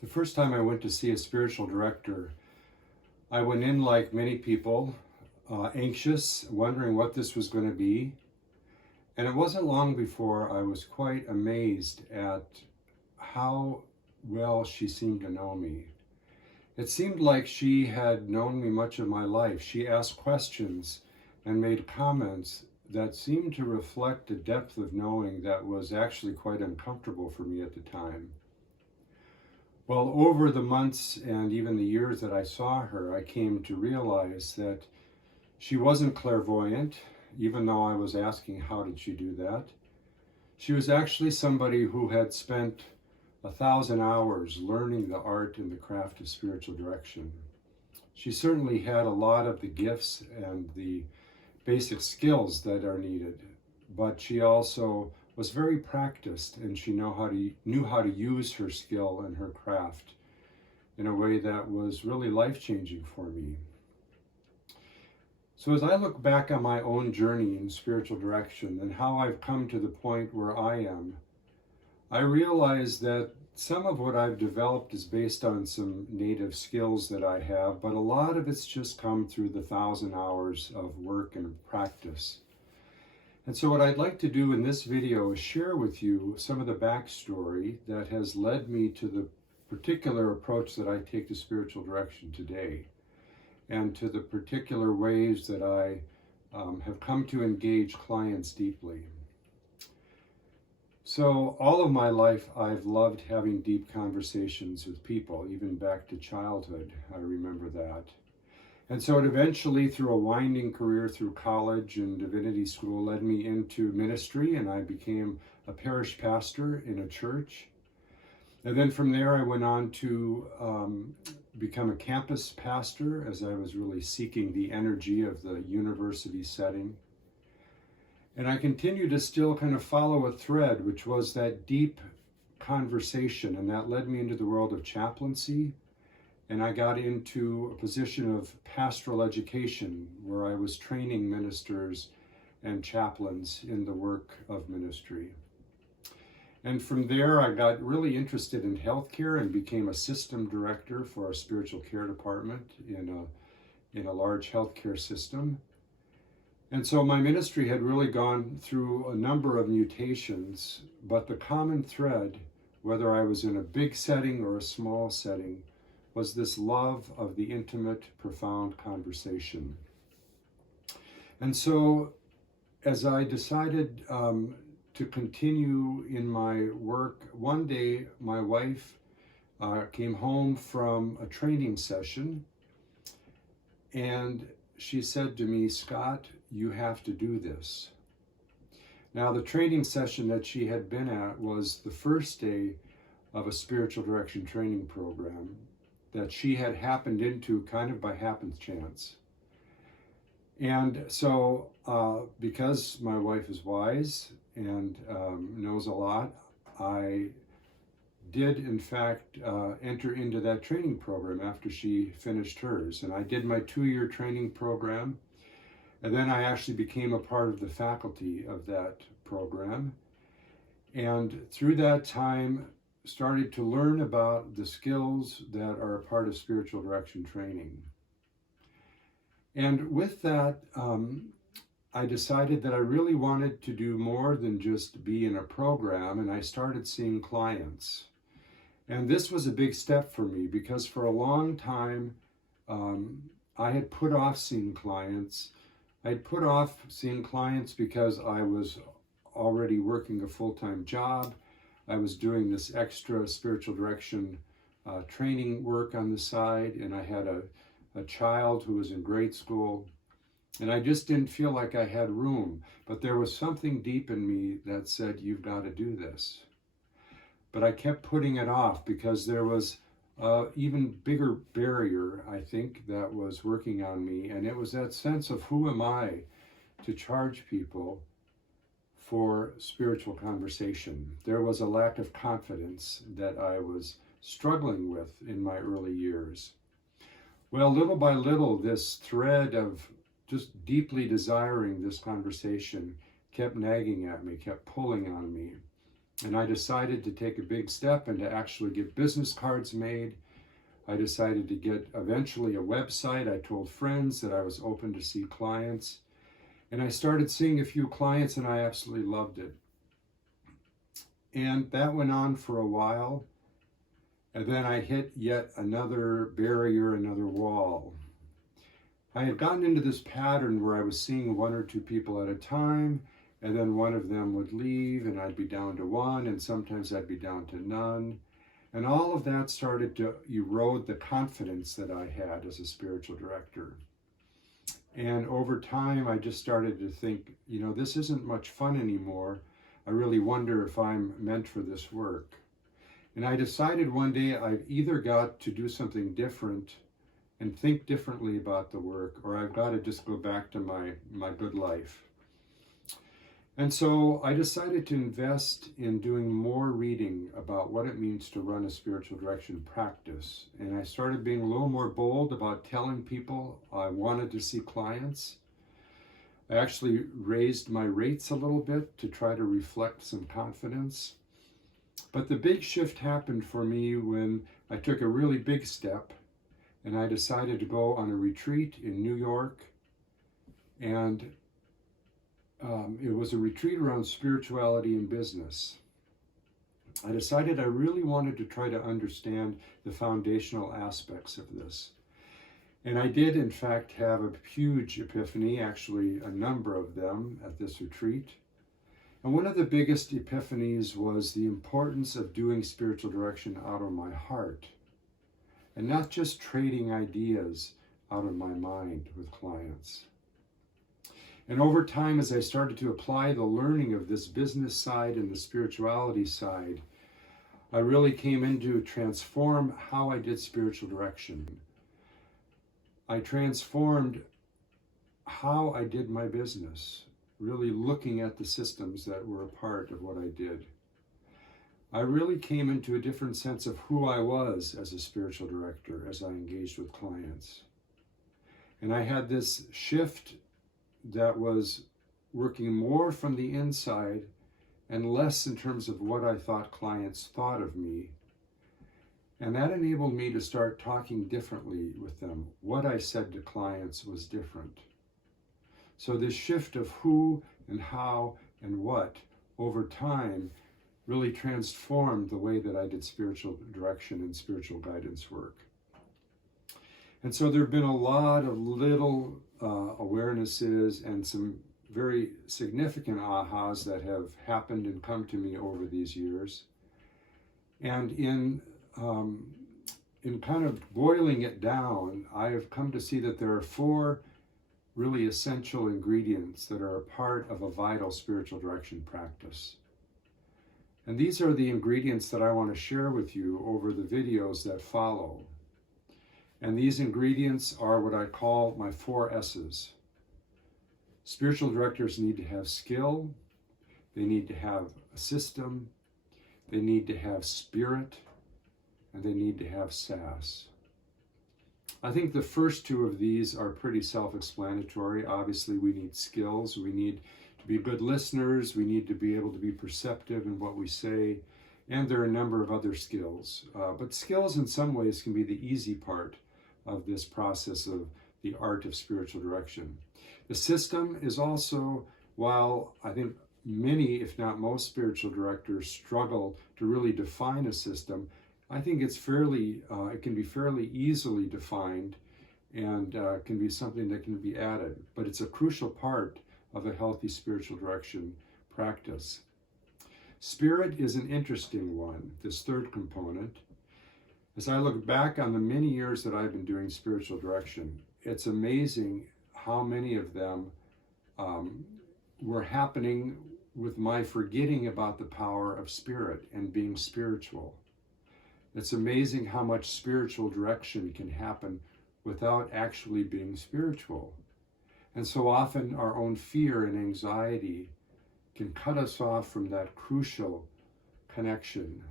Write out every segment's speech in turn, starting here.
The first time I went to see a spiritual director, I went in like many people, anxious, wondering what this was going to be. And it wasn't long before I was quite amazed at how well she seemed to know me. It seemed like she had known me much of my life. She asked questions and made comments that seemed to reflect a depth of knowing that was actually quite uncomfortable for me at the time. Well, over the months and even the years that I saw her, I came to realize that she wasn't clairvoyant, even though I was asking how did she do that. She was actually somebody who had spent 1,000 hours learning the art and the craft of spiritual direction. She certainly had a lot of the gifts and the basic skills that are needed, but she also was very practiced, and she knew how to use her skill and her craft in a way that was really life-changing for me. So as I look back on my own journey in spiritual direction and how I've come to the point where I am, I realize that some of what I've developed is based on some native skills that I have, but a lot of it's just come through the 1,000 hours of work and practice. And so what I'd like to do in this video is share with you some of the backstory that has led me to the particular approach that I take to spiritual direction today, and to the particular ways that I have come to engage clients deeply. So all of my life, I've loved having deep conversations with people, even back to childhood. I remember that. And so it eventually, through a winding career through college and divinity school, led me into ministry, and I became a parish pastor in a church. And then from there, I went on to become a campus pastor as I was really seeking the energy of the university setting. And I continued to still kind of follow a thread, which was that deep conversation, and that led me into the world of chaplaincy. And I got into a position of pastoral education where I was training ministers and chaplains in the work of ministry. And from there, I got really interested in healthcare and became a system director for a spiritual care department in a large healthcare system. And so my ministry had really gone through a number of mutations, but the common thread, whether I was in a big setting or a small setting, was this love of the intimate, profound conversation. And so as I decided to continue in my work, one day my wife came home from a training session, and she said to me, "Scott, you have to do this." Now, the training session that she had been at was the first day of a spiritual direction training program that she had happened into kind of by happenstance. And so, because my wife is wise and knows a lot, I did in fact enter into that training program after she finished hers. And I did my 2-year training program, and then I actually became a part of the faculty of that program. And through that time, started to learn about the skills that are a part of spiritual direction training. And with that, I decided that I really wanted to do more than just be in a program, and I started seeing clients. And this was a big step for me because for a long time, I had put off seeing clients. I'd put off seeing clients because I was already working a full-time job. I was doing this extra spiritual direction training work on the side, and I had a child who was in grade school, and I just didn't feel like I had room. But there was something deep in me that said, "You've got to do this." But I kept putting it off because there was an even bigger barrier, I think, that was working on me, and it was that sense of who am I to charge people for spiritual conversation. There was a lack of confidence that I was struggling with in my early years. Well, little by little, this thread of just deeply desiring this conversation kept nagging at me, kept pulling on me. And I decided to take a big step and to actually get business cards made. I decided to get eventually a website. I told friends that I was open to see clients. And I started seeing a few clients and I absolutely loved it. And that went on for a while. And then I hit yet another barrier, another wall. I had gotten into this pattern where I was seeing one or two people at a time, and then one of them would leave and I'd be down to one, and sometimes I'd be down to none. And all of that started to erode the confidence that I had as a spiritual director. And over time, I just started to think, this isn't much fun anymore. I really wonder if I'm meant for this work. And I decided one day I've either got to do something different and think differently about the work, or I've got to just go back to my good life. And so I decided to invest in doing more reading about what it means to run a spiritual direction practice. And I started being a little more bold about telling people I wanted to see clients. I actually raised my rates a little bit to try to reflect some confidence. But the big shift happened for me when I took a really big step and I decided to go on a retreat in New York. And it was a retreat around spirituality and business. I decided I really wanted to try to understand the foundational aspects of this. And I did, in fact, have a huge epiphany, actually a number of them at this retreat. And one of the biggest epiphanies was the importance of doing spiritual direction out of my heart and not just trading ideas out of my mind with clients. And over time, as I started to apply the learning of this business side and the spirituality side, I really came into transform how I did spiritual direction. I transformed how I did my business, really looking at the systems that were a part of what I did. I really came into a different sense of who I was as a spiritual director as I engaged with clients. And I had this shift that was working more from the inside and less in terms of what I thought clients thought of me. And that enabled me to start talking differently with them. What I said to clients was different. So this shift of who and how and what over time really transformed the way that I did spiritual direction and spiritual guidance work. And so there have been a lot of little awarenesses and some very significant ahas that have happened and come to me over these years. And in kind of boiling it down, I have come to see that there are 4 really essential ingredients that are a part of a vital spiritual direction practice. And these are the ingredients that I want to share with you over the videos that follow. And these ingredients are what I call my 4 S's. Spiritual directors need to have skill, they need to have a system, they need to have spirit, and they need to have sass. I think the first 2 of these are pretty self-explanatory. Obviously, we need skills, we need to be good listeners, we need to be able to be perceptive in what we say, and there are a number of other skills. But skills in some ways can be the easy part of this process of the art of spiritual direction. The system is also, while I think many, if not most spiritual directors struggle to really define a system, I think it can be fairly easily defined and can be something that can be added. But it's a crucial part of a healthy spiritual direction practice. Spirit is an interesting one, this 3rd component. As I look back on the many years that I've been doing spiritual direction, it's amazing how many of them were happening with my forgetting about the power of spirit and being spiritual. It's amazing how much spiritual direction can happen without actually being spiritual. And so often our own fear and anxiety can cut us off from that crucial connection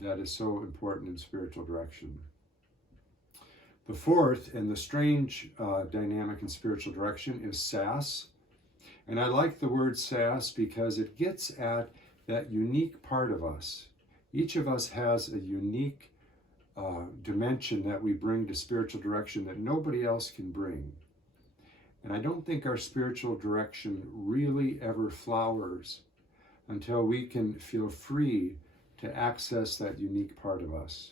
that is so important in spiritual direction. The 4th and the strange dynamic in spiritual direction is sass. And I like the word sass because it gets at that unique part of us. Each of us has a unique dimension that we bring to spiritual direction that nobody else can bring. And I don't think our spiritual direction really ever flowers until we can feel free to access that unique part of us.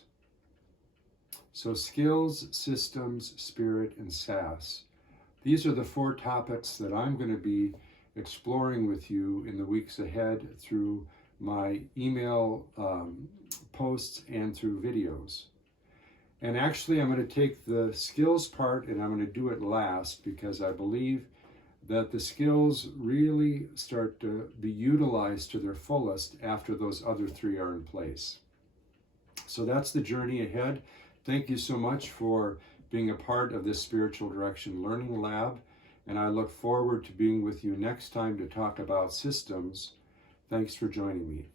So skills, systems, spirit, and SaaS. These are the 4 topics that I'm going to be exploring with you in the weeks ahead through my email posts and through videos. And actually, I'm going to take the skills part and I'm going to do it last, because I believe that the skills really start to be utilized to their fullest after those other 3 are in place. So that's the journey ahead. Thank you so much for being a part of this Spiritual Direction Learning Lab, and I look forward to being with you next time to talk about systems. Thanks for joining me.